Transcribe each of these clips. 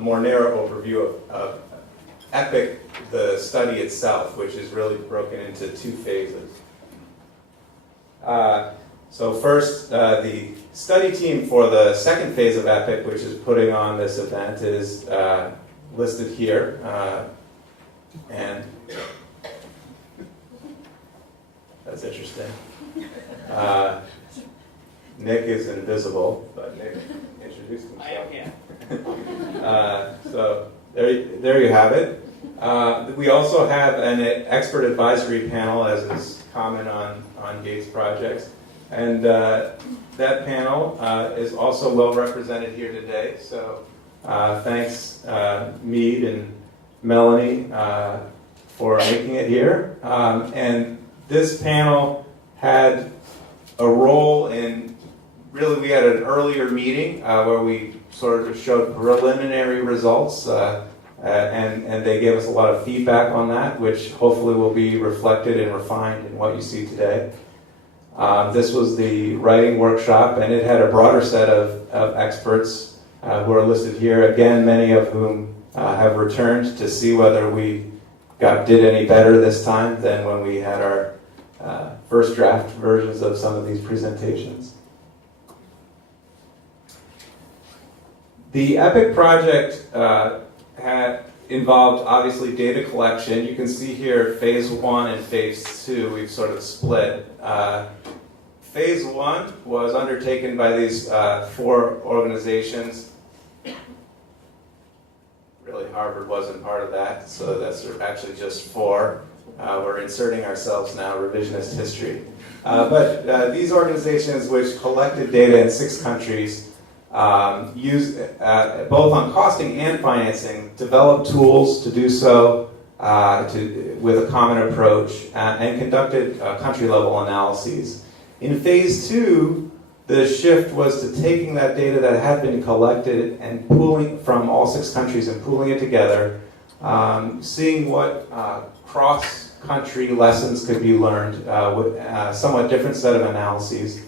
a more narrow overview of EPIC, the study itself, which is really broken into two phases. So first, the study team for the second phase of EPIC, which is putting on this event, is listed here. And that's interesting. Nick is invisible, but Nick introduced himself. I am here. So there you have it. We also have an expert advisory panel, as is common on Gates projects. And that panel is also well represented here today. So thanks, Mead and Melanie, for making it here. And this panel had a role in, really we had an earlier meeting where we sort of showed preliminary results and they gave us a lot of feedback on that, which hopefully will be reflected and refined in what you see today. This was the writing workshop, and it had a broader set of experts who are listed here, again, many of whom have returned to see whether we did any better this time than when we had our first draft versions of some of these presentations. The EPIC project had involved, obviously, data collection. You can see here phase 1 and phase 2, we've sort of split. Phase 1 was undertaken by these 4 organizations. Really, Harvard wasn't part of that, so that's actually just 4. We're inserting ourselves now, revisionist history. But these organizations, which collected data in 6 countries, used both on costing and financing, developed tools to do so with a common approach, and conducted country-level analyses. In phase 2, the shift was to taking that data that had been collected and pooling from all 6 countries and pooling it together, seeing what cross-country lessons could be learned with a somewhat different set of analyses,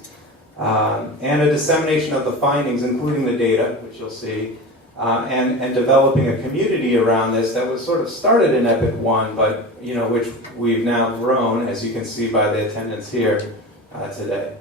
and a dissemination of the findings, including the data, which you'll see, and developing a community around this that was sort of started in EPIC 1, but which we've now grown, as you can see by the attendance here today.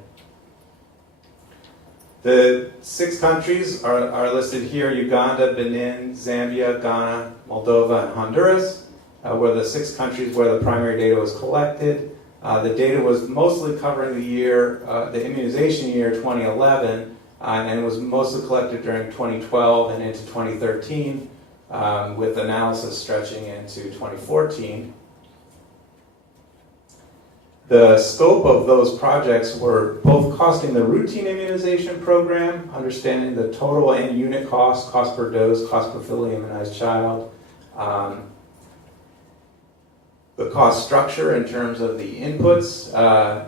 The 6 countries are listed here: Uganda, Benin, Zambia, Ghana, Moldova, and Honduras were the 6 countries where the primary data was collected. The data was mostly covering the year, the immunization year 2011, and was mostly collected during 2012 and into 2013, with analysis stretching into 2014. The scope of those projects were both costing the routine immunization program, understanding the total and unit cost per dose, cost per fully immunized child, the cost structure in terms of the inputs,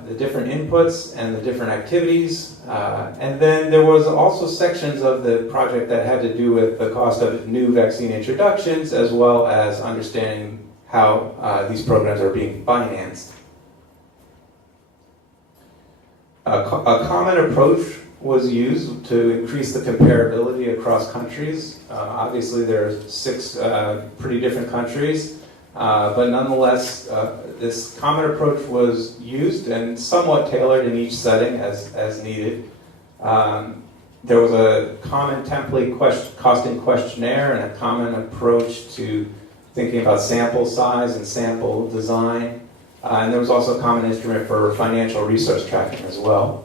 the different inputs and the different activities. And then there was also sections of the project that had to do with the cost of new vaccine introductions, as well as understanding how these programs are being financed. A common approach was used to increase the comparability across countries. Obviously, there are 6 pretty different countries. But nonetheless, this common approach was used and somewhat tailored in each setting as needed. There was a common template costing questionnaire and a common approach to thinking about sample size and sample design. And there was also a common instrument for financial resource tracking as well.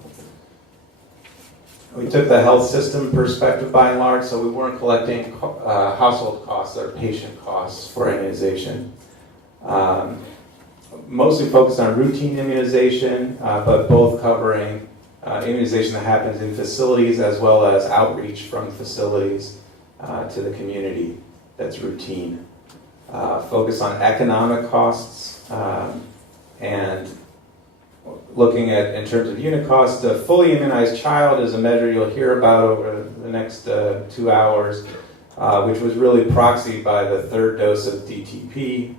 We took the health system perspective by and large, so we weren't collecting household costs or patient costs for immunization. Mostly focused on routine immunization, but both covering immunization that happens in facilities as well as outreach from facilities to the community that's routine. Focus on economic costs and looking at, in terms of unit cost, a fully immunized child is a measure you'll hear about over the next 2 hours, which was really proxied by the 3rd dose of DTP,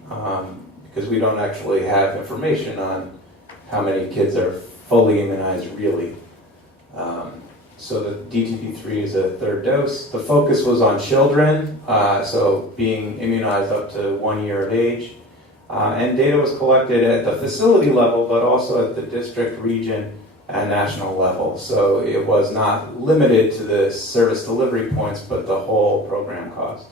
because we don't actually have information on how many kids are fully immunized really. So the DTP3 is a third dose. The focus was on children, so being immunized up to 1 year of age. And data was collected at the facility level, but also at the district, region, and national level. So it was not limited to the service delivery points, but the whole program cost.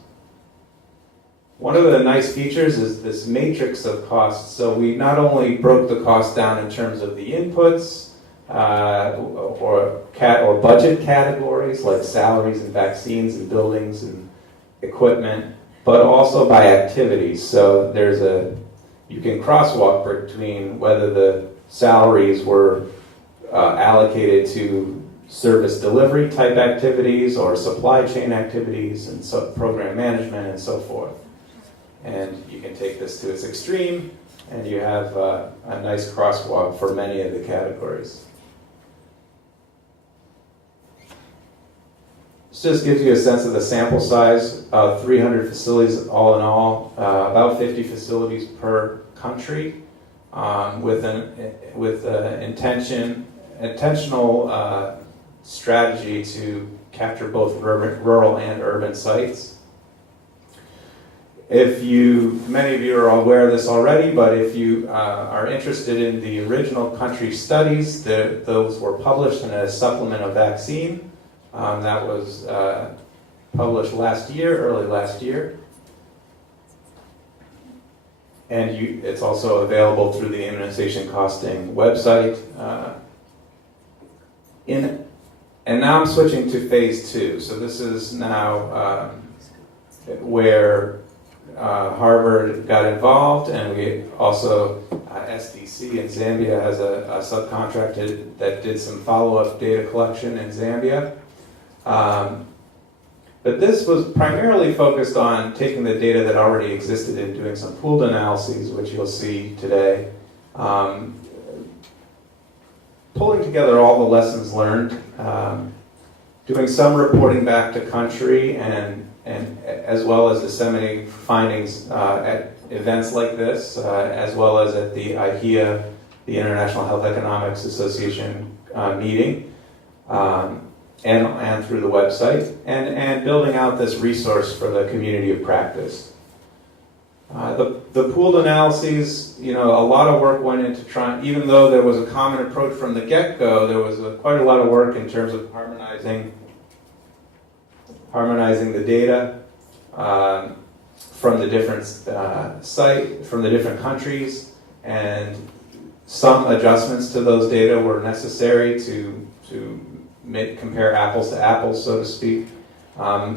One of the nice features is this matrix of costs. So we not only broke the cost down in terms of the inputs, or budget categories like salaries and vaccines and buildings and equipment, but also by activities. So you can crosswalk between whether the salaries were allocated to service delivery type activities or supply chain activities and program management and so forth. And you can take this to its extreme and you have a nice crosswalk for many of the categories. This just gives you a sense of the sample size, 300 facilities all in all, about 50 facilities per country, with an intentional strategy to capture both rural and urban sites. Many of you are aware of this already, but if you are interested in the original country studies, those were published in a supplement of vaccine. That was published early last year. And it's also available through the immunization costing website. And now I'm switching to phase 2. So this is now where Harvard got involved, and we also, SDC in Zambia has a subcontract that did some follow-up data collection in Zambia. But this was primarily focused on taking the data that already existed and doing some pooled analyses, which you'll see today. Pulling together all the lessons learned, doing some reporting back to country, and as well as disseminating findings at events like this, as well as at the IHEA, the International Health Economics Association meeting. And through the website, and building out this resource for the community of practice. The pooled analyses, a lot of work went into trying, even though there was a common approach from the get-go, there was quite a lot of work in terms of harmonizing the data from the different from the different countries, and some adjustments to those data were necessary to compare apples to apples, so to speak.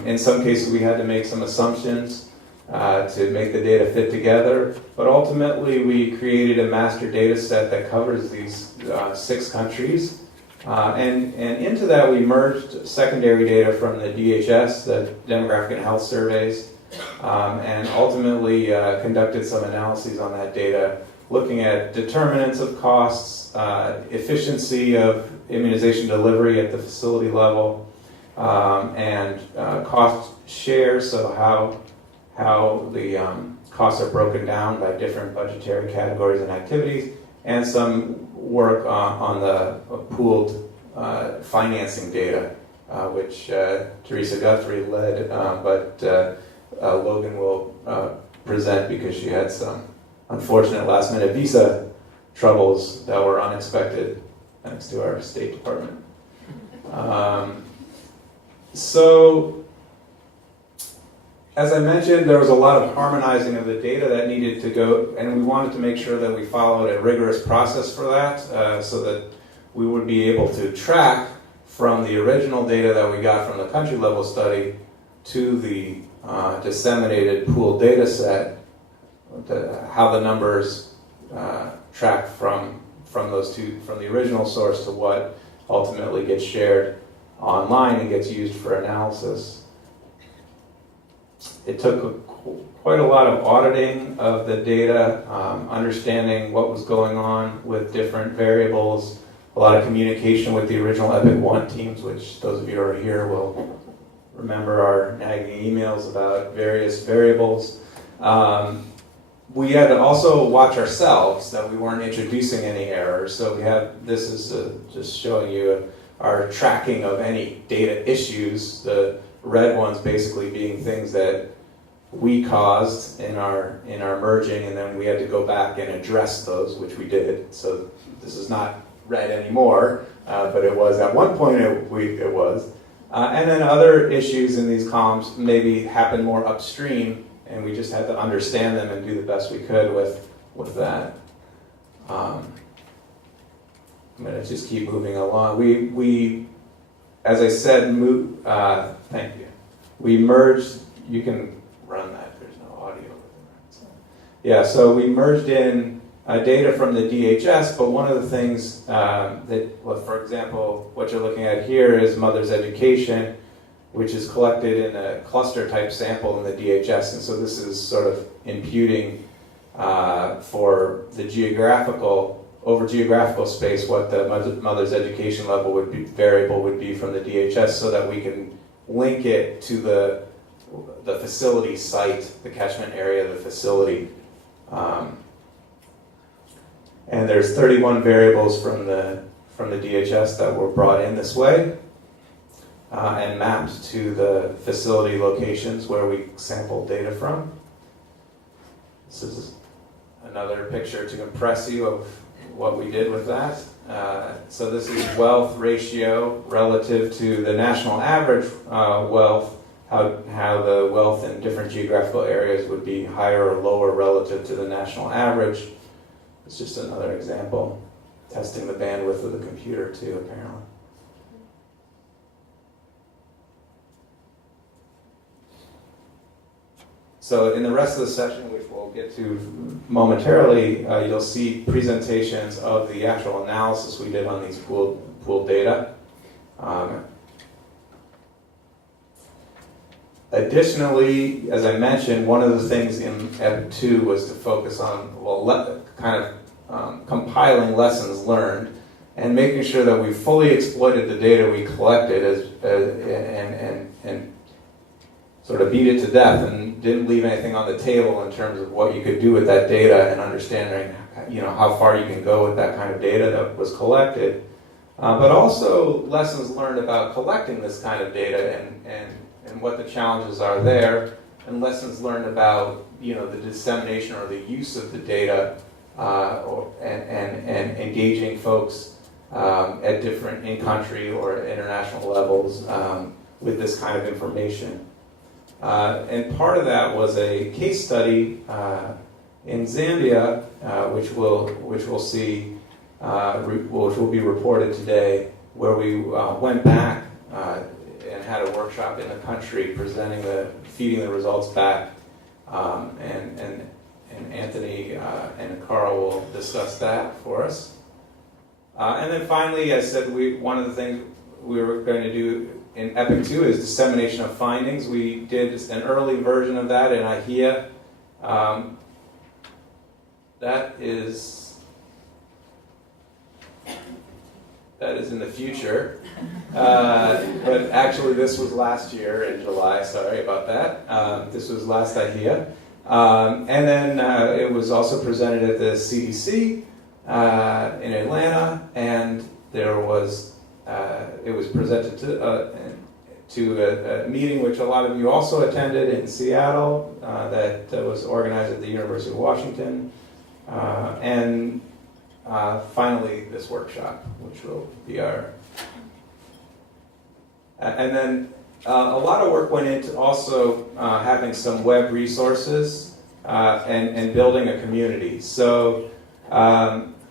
In some cases, we had to make some assumptions to make the data fit together, but ultimately we created a master data set that covers these 6 countries. And into that, we merged secondary data from the DHS, the Demographic and Health Surveys, and ultimately conducted some analyses on that data, looking at determinants of costs, efficiency of immunization delivery at the facility level, and cost share, so how the costs are broken down by different budgetary categories and activities, and some work on the pooled financing data, which Teresa Guthrie led, but Logan will present because she had some unfortunate last-minute visa troubles that were unexpected thanks to our State Department. So, as I mentioned, there was a lot of harmonizing of the data that needed to go, and we wanted to make sure that we followed a rigorous process for that, so that we would be able to track from the original data that we got from the country level study to the disseminated pooled data set, how the numbers track from those two, from the original source to what ultimately gets shared online and gets used for analysis. It took quite a lot of auditing of the data, understanding what was going on with different variables, a lot of communication with the original Epic One teams, which those of you who are here will remember our nagging emails about various variables. We had to also watch ourselves that we weren't introducing any errors. So this is just showing you our tracking of any data issues, the red ones basically being things that we caused in our merging, and then we had to go back and address those, which we did. So this is not red anymore, but it was at one point. It was, and then other issues in these columns maybe happen more upstream, and we just had to understand them and do the best we could with that. I'm going to just keep moving along. We as I said, thank you. We merged. You can run that. There's no audio. So, yeah, so we merged in data from the DHS, but one of the things for example, what you're looking at here is mother's education, which is collected in a cluster type sample in the DHS, and so this is sort of imputing for the over geographical space what the mother's education level variable would be from the DHS, so that we can link it to the facility site, the catchment area of the facility. And there's 31 variables from the DHS that were brought in this way and mapped to the facility locations where we sampled data from. This is another picture to impress you of what we did with that. So this is wealth ratio relative to the national average wealth, how the wealth in different geographical areas would be higher or lower relative to the national average. It's just another example, testing the bandwidth of the computer too, apparently. So in the rest of the session, which we'll get to momentarily, you'll see presentations of the actual analysis we did on these pooled data. Additionally, as I mentioned, one of the things in EPIC 2 was to focus on compiling lessons learned and making sure that we fully exploited the data we collected and sort of beat it to death and didn't leave anything on the table in terms of what you could do with that data and understanding, how far you can go with that kind of data that was collected. But also lessons learned about collecting this kind of data and what the challenges are there, and lessons learned about the dissemination or the use of the data and engaging folks at different in-country or international levels with this kind of information. And part of that was a case study in Zambia, which we'll see, which will be reported today, where we went back and had a workshop in the country feeding the results back, and Anthony and Carl will discuss that for us. And then finally, I said one of the things we were going to do in EPIC 2 is dissemination of findings. We did an early version of that in IHEA. That is in the future. But actually this was last year in July, sorry about that. This was last IHEA. And then it was also presented at the CDC in Atlanta, and it was presented to a meeting which a lot of you also attended in Seattle that was organized at the University of Washington. And finally, this workshop, which will be our... And then a lot of work went into also having some web resources and building a community. So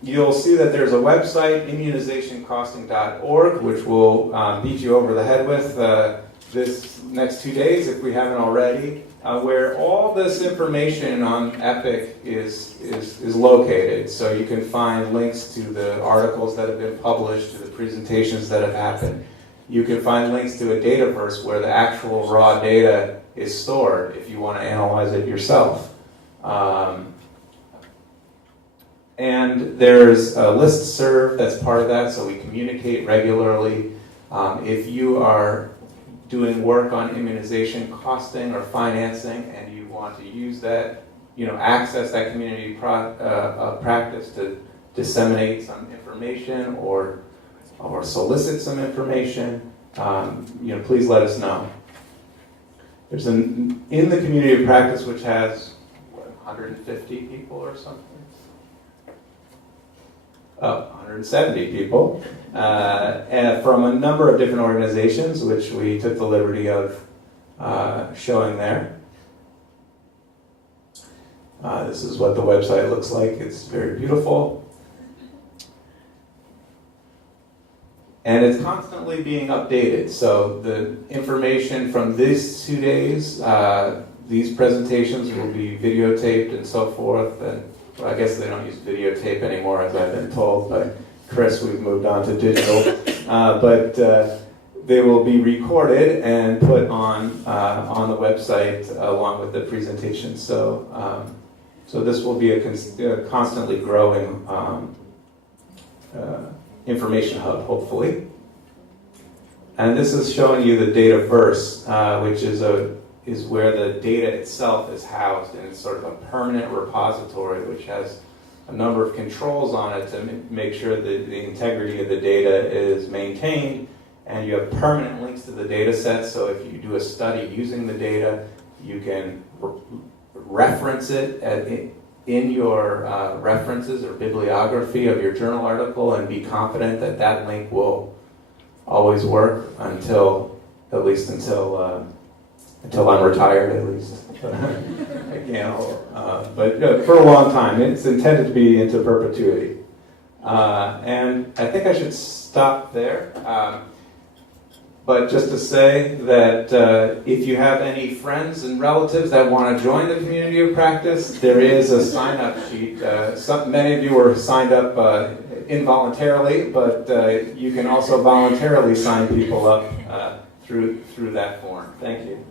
you'll see that there's a website, immunizationcosting.org, which we'll beat you over the head with this next 2 days, if we haven't already, where all this information on EPIC is located. So you can find links to the articles that have been published, to the presentations that have happened. You can find links to a Dataverse where the actual raw data is stored if you want to analyze it yourself. And there's a listserv that's part of that, so we communicate regularly. If you are doing work on immunization costing or financing and you want to use that, access that community practice to disseminate some information or or solicit some information, please let us know. There's in the community of practice, which has 150 people or something. 170 people, and from a number of different organizations, which we took the liberty of showing there. This is what the website looks like. It's very beautiful. And it's constantly being updated. So the information from these 2 days, these presentations will be videotaped and so forth. And well, I guess they don't use videotape anymore, as I've been told by Chris. We've moved on to digital. But they will be recorded and put on the website along with the presentation. So this will be a constantly growing information hub, hopefully. And this is showing you the data verse, which is where the data itself is housed, and it's sort of a permanent repository which has a number of controls on it to make sure that the integrity of the data is maintained, and you have permanent links to the data set, so if you do a study using the data, you can reference it in your references or bibliography of your journal article and be confident that that link will always work until I'm retired, at least. I can't, but for a long time. It's intended to be into perpetuity. And I think I should stop there. But just to say that if you have any friends and relatives that want to join the community of practice, there is a sign-up sheet. Many of you were signed up involuntarily, but you can also voluntarily sign people up through that form. Thank you.